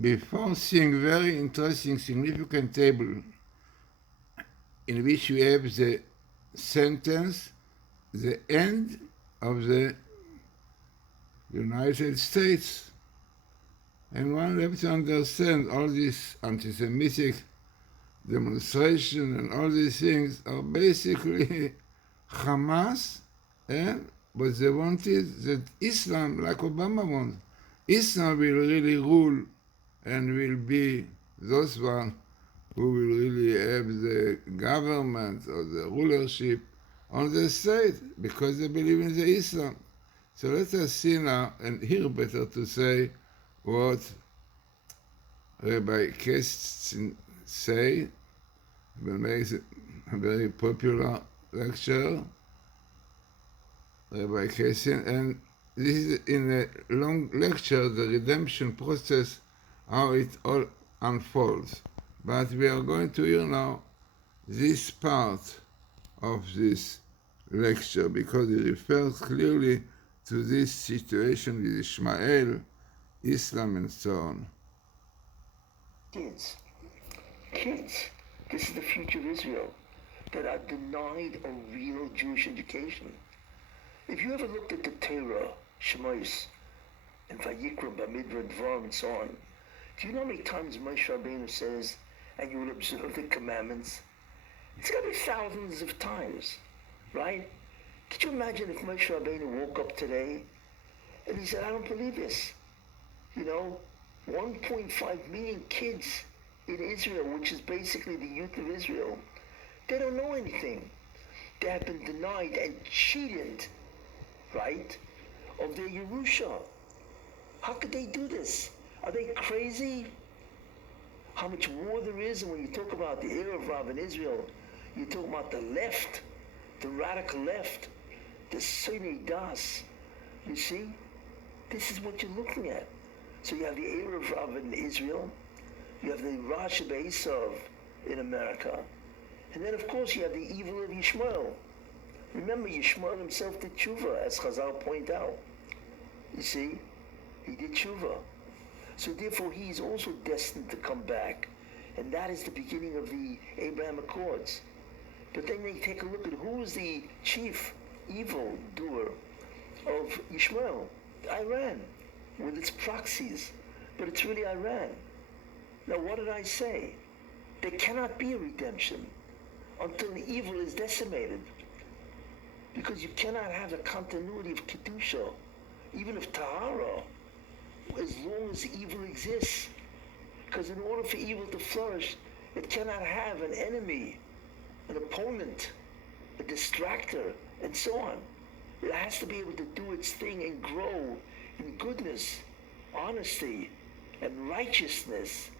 before seeing very interesting, significant table in which we have the sentence, the end of the United States. And one has to understand all this anti-Semitic demonstration and all these things are basically Hamas, and what they want is that Islam, like Obama wants, Islam will really rule and will be those ones who will really have the government or the rulership on the state because they believe in the Islam. So let us see now, and here better to say what Rabbi Kest say, will make a very popular lecture, Rabbi Kessin, and this is in a long lecture, the redemption process, how it all unfolds. But we are going to hear now this part of this lecture because it refers clearly to this situation with Ishmael, Islam, and so on. Kids, this is the future of Israel, that are denied a real Jewish education. If you ever looked at the Torah, Shemos, and Vayikra, Bamidra, Dvar, and so on, do you know how many times Moshe Rabbeinu says, and you will observe the commandments? It's got to be thousands of times, right? Could you imagine if Moshe Rabbeinu woke up today and he said, I don't believe this. 1.5 million kids in Israel, which is basically the youth of Israel, they don't know anything. They have been denied and cheated, right, of their Yerusha. How could they do this? Are they crazy? How much war there is, and when you talk about the Erev Rav in Israel, you talk about the left, the radical left, the Seinei Das. You see? This is what you're looking at. So you have the Erev Rav in Israel, you have the Rosh Beisav in America, and then of course you have the evil of Yishmael. Remember, Yishmael himself did tshuva, as Chazal point out. You see? He did tshuva. So therefore he is also destined to come back, and that is the beginning of the Abraham Accords. But then they take a look at who was the chief evil doer of Yishmael, Iran, with its proxies, but it's really Iran. Now what did I say? There cannot be a redemption until the evil is decimated, because you cannot have a continuity of Kedusha, even of Tahara, as long as evil exists. Because in order for evil to flourish, it cannot have an enemy, an opponent, a distractor, and so on. It has to be able to do its thing and grow in goodness, honesty, and righteousness.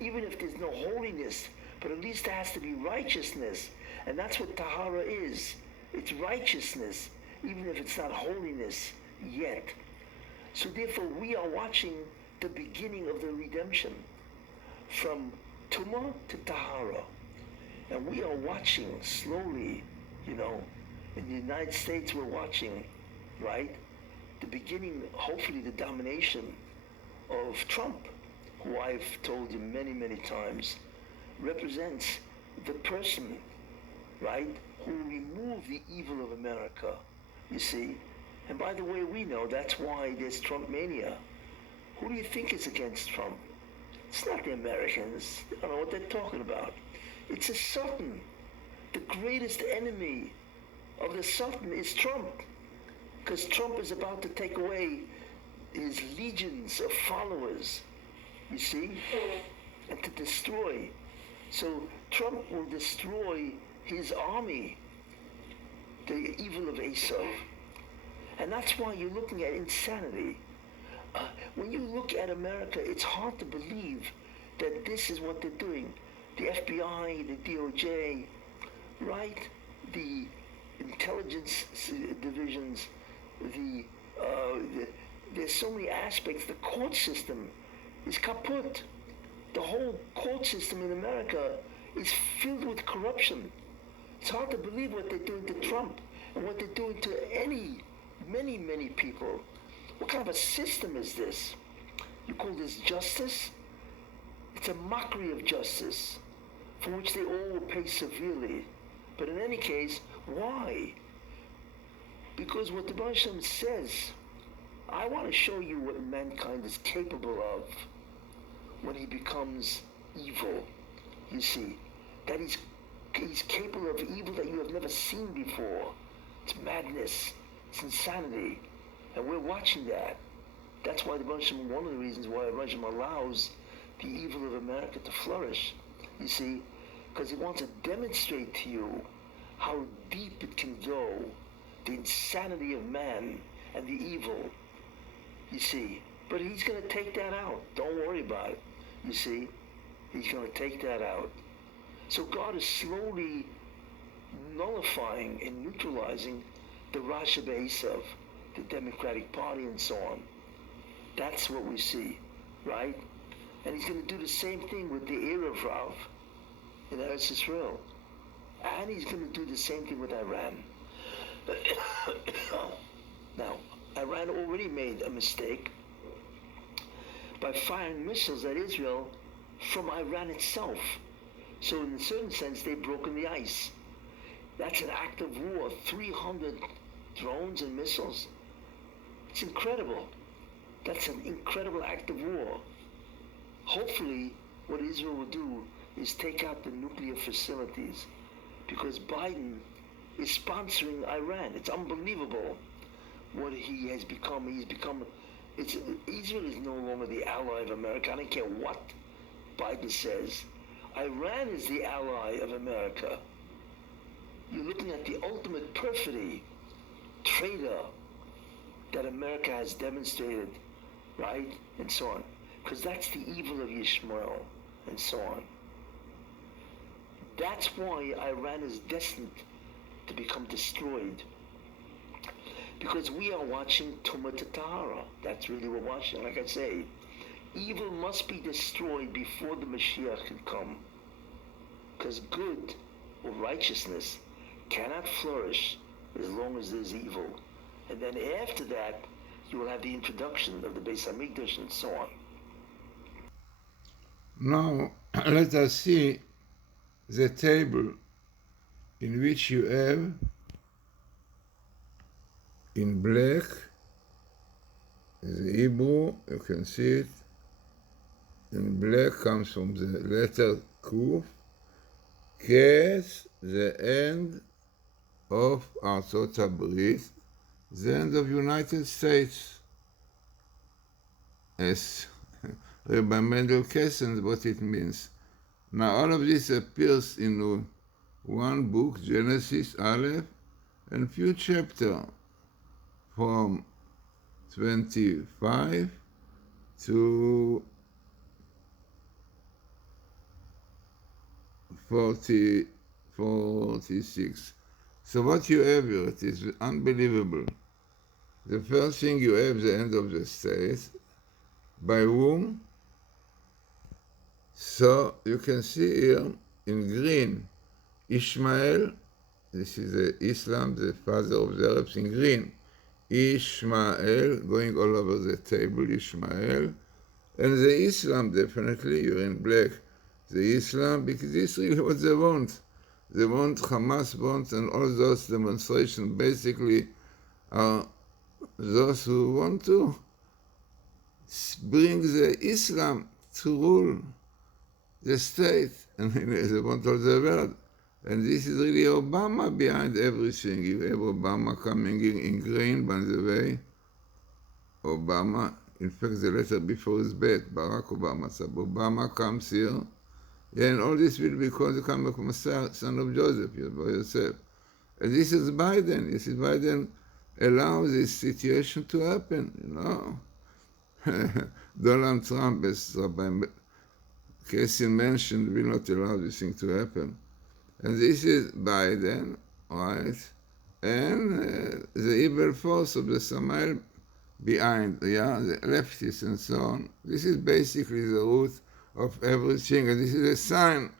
Even if there's no holiness, but at least there has to be righteousness. And that's what Tahara is. It's righteousness, even if it's not holiness yet. So therefore we are watching the beginning of the redemption from Tumah to Tahara. And we are watching slowly, in the United States we're watching, right? The beginning, hopefully the domination of Trump, who I've told you many, many times, represents the person, right, who removed the evil of America, you see? And by the way, we know that's why there's Trump mania. Who do you think is against Trump? It's not the Americans. They don't know what they're talking about. It's a Sultan. The greatest enemy of the Sultan is Trump, because Trump is about to take away his legions of followers, you see, and to destroy. So Trump will destroy his army, the evil of Esau. And that's why you're looking at insanity. When you look at America, it's hard to believe that this is what they're doing. The FBI, the DOJ, right? The intelligence divisions, there's so many aspects. The court system is kaput. The whole court system in America is filled with corruption. It's hard to believe what they're doing to Trump and what they're doing to many people. What kind of a system is this? You call this justice? It's a mockery of justice, for which they all will pay severely. But in any case, why? Because what the Baruch Shem says, I want to show you what mankind is capable of when he becomes evil. You see, that he's capable of evil that you have never seen before. It's madness, it's insanity, and we're watching that. That's why the Baruch Shem, one of the reasons why the Baruch Shem allows the evil of America to flourish, you see, because he wants to demonstrate to you how deep it can go, the insanity of man and the evil, you see. But he's going to take that out. Don't worry about it, you see. He's going to take that out. So God is slowly nullifying and neutralizing the Rasha Be'esav, the Democratic Party, and so on. That's what we see, right? And he's going to do the same thing with the Erev Rav in Eretz Yisrael. And he's going to do the same thing with Iran. Now, Iran already made a mistake by firing missiles at Israel from Iran itself. So in a certain sense, they've broken the ice. That's an act of war, 300 drones and missiles. It's incredible. That's an incredible act of war. Hopefully, what Israel will do is take out the nuclear facilities, because Biden is sponsoring Iran. It's unbelievable what he has become. Israel is no longer the ally of America. I don't care what Biden says. Iran is the ally of America. You're looking at the ultimate perfidy, traitor, that America has demonstrated, right? And so on. Because that's the evil of Yishmael, and so on. That's why Iran is destined to become destroyed. Because we are watching Tumat Tahara. That's really what we're watching. Like I say, evil must be destroyed before the Mashiach can come. Because good or righteousness cannot flourish as long as there's evil. And then after that, you will have the introduction of the Beis Hamikdash and so on. Now, let us see the table in which you have in black the Hebrew. You can see it in black, comes from the letter Kuf, Kes, the end of Artzot Habrit, the end of United States, as Rabbi Mendel Kessen, what it means. Now all of this appears in one book, Genesis Aleph, and few chapters from 25 to 46. So what you have here, it is unbelievable. The first thing you have, the end of the states, by whom? So you can see here in green, Ishmael, this is the Islam, the father of the Arabs, in green. Ishmael, going all over the table, Ishmael. And the Islam, definitely, you're in black. The Islam, because this is really what they want. They want, Hamas wants, and all those demonstrations basically are those who want to bring the Islam to rule the state, and they want all the world. And this is really Obama behind everything. You have Obama coming in green, by the way. Obama, in fact, the letter before is bad, Barack Obama. So Obama comes here, yeah, and all this will be called the coming of Messiah, son of Joseph, by yourself. And this is Biden. This is Biden allows this situation to happen, you know. Donald Trump, as Rabbi Kessin mentioned, will not allow this thing to happen. And this is Biden, right? And the evil force of the Samael behind, yeah, the leftists and so on. This is basically the root of everything, and this is a sign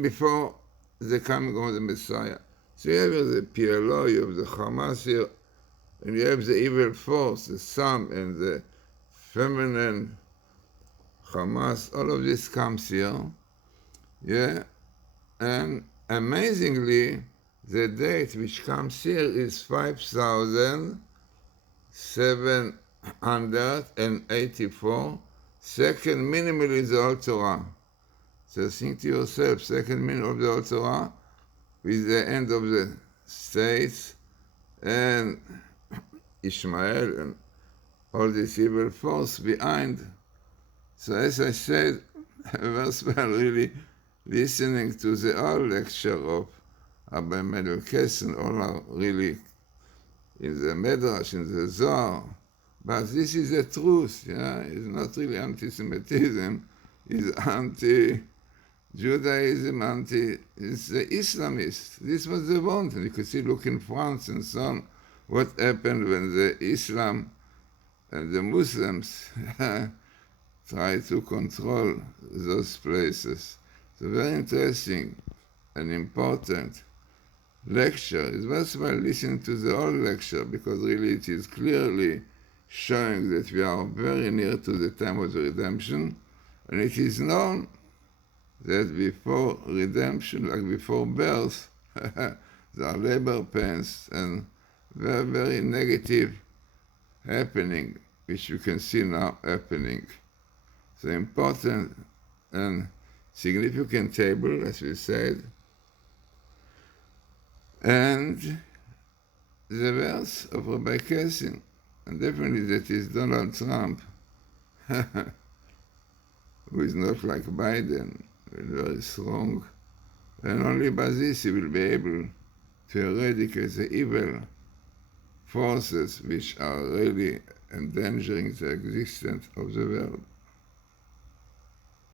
before the coming of the Messiah. So you have the PLO, you have the Hamas here, and you have the evil force, the Sam and the feminine Hamas, all of this comes here. Yeah, and amazingly, the date which comes here is 5,784. Second minimal is the Old Torah. So think to yourself, second minimal of the Old Torah with the end of the states and Ishmael and all this evil force behind. So as I said, verse by really listening to the whole lecture of Rabbi Mendel Kessen, all are really in the Medrash, in the Zohar. But this is the truth, yeah? It's not really anti-Semitism, it's anti-Judaism, it's the Islamists. This was the want. And you could see, look in France and so on, what happened when the Islam and the Muslims try to control those places. It's a very interesting and important lecture. It's worthwhile listening to the whole lecture because really it is clearly showing that we are very near to the time of the redemption, and it is known that before redemption, like before birth, there are labor pains and very, very negative happening, which you can see now happening. So important and significant table, as we said. And the verse of Rabbi Kessin, and definitely that is Donald Trump, who is not like Biden, very strong, and only by this he will be able to eradicate the evil forces which are really endangering the existence of the world.